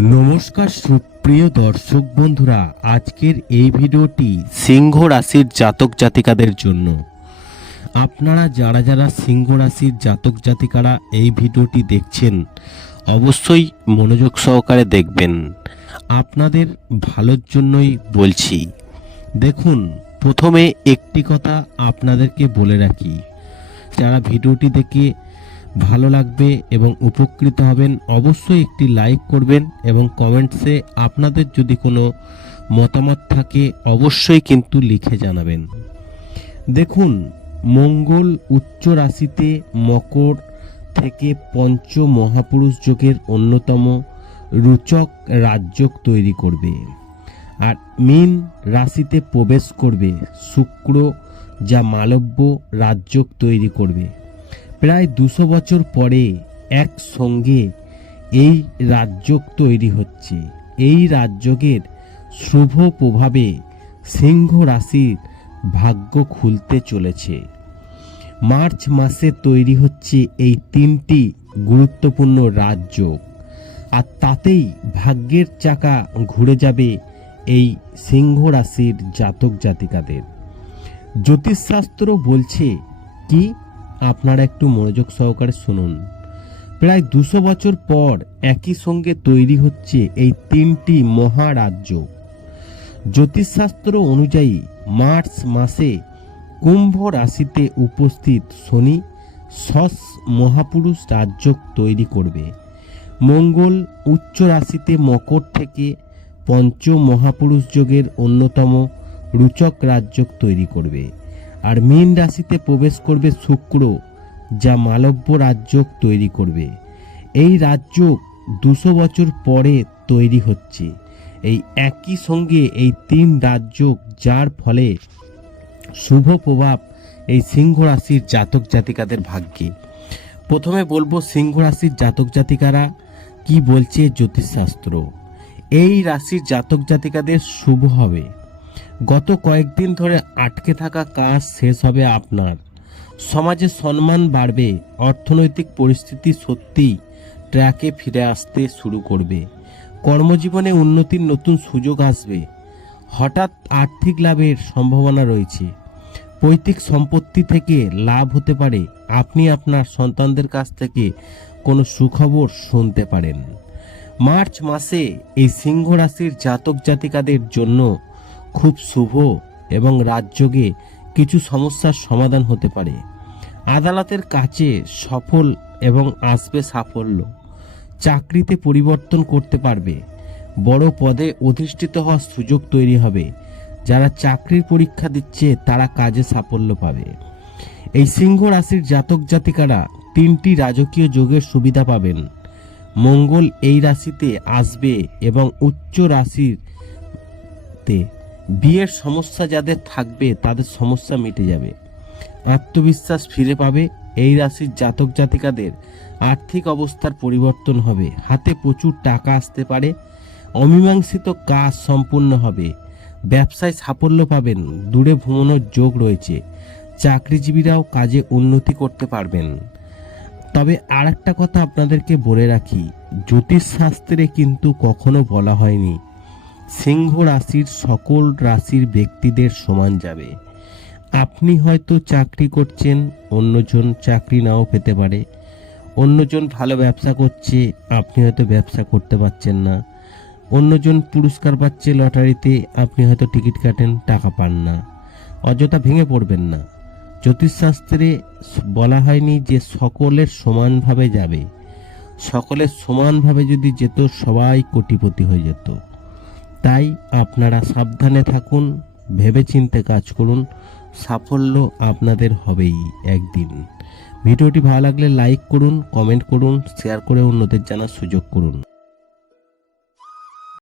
নমস্কার সুপ্রিয় দর্শক বন্ধুরা, আজকের এই ভিডিওটি সিংহ রাশির জাতক জাতিকাদের জন্য। আপনারা যারা যারা সিংহ রাশির জাতক জাতিকারা এই ভিডিওটি দেখছেন, অবশ্যই মনোযোগ সহকারে দেখবেন। আপনাদের ভালোর জন্যই বলছি। দেখুন, প্রথমে একটি কথা আপনাদেরকে বলে রাখি। যারা ভিডিওটি দেখে ভালো লাগবে এবং উপকৃত হবেন, অবশ্যই একটি লাইক করবেন এবং কমেন্টসে আপনাদের যদি কোনো মতামত থাকে, অবশ্যই কিন্তু লিখে জানাবেন। দেখুন, মঙ্গল উচ্চ রাশিতে মকর থেকে পঞ্চ মহাপুরুষ যোগের অন্যতম রুচক রাজযোগ তৈরি করবে। আর মীন রাশিতে প্রবেশ করবে শুক্র, যা মালব্য রাজযোগ তৈরি করবে। প্রায় দুশো বছর পরে একসঙ্গে এই রাজযোগ তৈরি হচ্ছে। এই রাজযোগের শুভ প্রভাবে সিংহ রাশির ভাগ্য খুলতে চলেছে। মার্চ মাসে তৈরি হচ্ছে এই তিনটি গুরুত্বপূর্ণ রাজযোগ। আর তাতেই ভাগ্যের চাকা ঘুরে যাবে এই সিংহ রাশির জাতক জাতিকাদের। জ্যোতিষশাস্ত্র বলছে কি? আপনারা একটু মনোযোগ সহকারে শুনুন। প্রায় দুশো বছর পর একই সঙ্গে তৈরি হচ্ছে এই তিনটি মহারাজ্য। জ্যোতিষশাস্ত্র অনুযায়ী মার্চ মাসে কুম্ভ রাশিতে উপস্থিত শনি সস মহাপুরুষ রাজ্য তৈরি করবে। মঙ্গল উচ্চ রাশিতে মকর থেকে পঞ্চ মহাপুরুষ যোগের অন্যতম রুচক রাজ্য তৈরি করবে। আর মীন রাশিতে প্রবেশ করবে শুক্র, যা মালব্য রাজ্য তৈরি করবে। এই রাজ্য দুশো বছর পরে তৈরি হচ্ছে। এই একই সঙ্গে এই তিন রাজ্য যার ফলে শুভ প্রভাব এই সিংহ রাশির জাতক জাতিকাদের ভাগ্যে। প্রথমে বলব সিংহ রাশির জাতক জাতিকারা, কি বলছে জ্যোতিষশাস্ত্র? এই রাশির জাতক জাতিকাদের শুভ হবে। গত কয়েকদিন ধরে আটকে থাকা কাজ শেষ হবে আপনার। সমাজে সম্মান বাড়বে, অর্থনৈতিক পরিস্থিতি সত্যিই ট্র্যাকে ফিরে আসতে শুরু করবে। কর্মজীবনে উন্নতির নতুন সুযোগ আসবে। হঠাৎ আর্থিক লাভের সম্ভাবনা রয়েছে। পৈতৃক সম্পত্তি থেকে লাভ হতে পারে। আপনি আপনার সন্তানদের কাছ থেকে কোনো সুখবর শুনতে পারেন। মার্চ মাসে এই সিংহ রাশির জাতক জাতিকাদের জন্য খুব শুভ এবং রাজযোগে কিছু সমস্যার সমাধান হতে পারে। আদালতের কাছে সফল এবং আসবে সাফল্য। চাকরিতে পরিবর্তন করতে পারবে। বড় পদে অধিষ্ঠিত হওয়ার সুযোগ তৈরি হবে। যারা চাকরির পরীক্ষা দিচ্ছে, তারা কাজে সাফল্য পাবে। এই সিংহ রাশির জাতক জাতিকারা তিনটি রাজকীয় যোগের সুবিধা পাবেন। মঙ্গল এই রাশিতে আসবে এবং উচ্চ রাশিতে বিয়ের সমস্যা যাদের থাকবে, তাদের সমস্যা মিটে যাবে। আত্মবিশ্বাস ফিরে পাবে, এই রাশির জাতক জাতিকাদের আর্থিক অবস্থার পরিবর্তন হবে। হাতে প্রচুর টাকা আসতে পারে, অমীমাংসিত কাজ সম্পূর্ণ হবে। ব্যবসায় সাফল্য পাবেন, দূরে ভ্রমণের যোগ রয়েছে। চাকরিজীবীরাও কাজে উন্নতি করতে পারবেন। তবে আর একটা কথা আপনাদেরকে বলে রাখি, জ্যোতিষশাস্ত্রে কিন্তু কখনো বলা হয়নি সিংহ রাশির সকল রাশির ব্যক্তিদের সমান যাবে। আপনি হয়তো চাকরি করছেন, অন্যজন চাকরি নাও পেতে পারে। অন্যজন ভালো ব্যবসা করছে, আপনি হয়তো ব্যবসা করতে পারছেন না। অন্যজন পুরস্কার পাচ্ছে লটারিতে, আপনি হয়তো টিকিট কাটেন, টাকা পান না। অযথা ভেঙে পড়বেন না। জ্যোতিষশাস্ত্রে বলা হয়নি যে সকলের সমানভাবে যাবে। সকলের সমানভাবে যদি যেত, সবাই কোটিপতি হয়ে যেত। তাই আপনারা সাবধানে থাকুন, ভেবেচিন্তে কাজ করুন, সাফল্য আপনাদের হবেই একদিন। ভিডিওটি ভালো লাগলে লাইক করুন কমেন্ট করুন শেয়ার করে অন্যদের জানার সুযোগ করুন।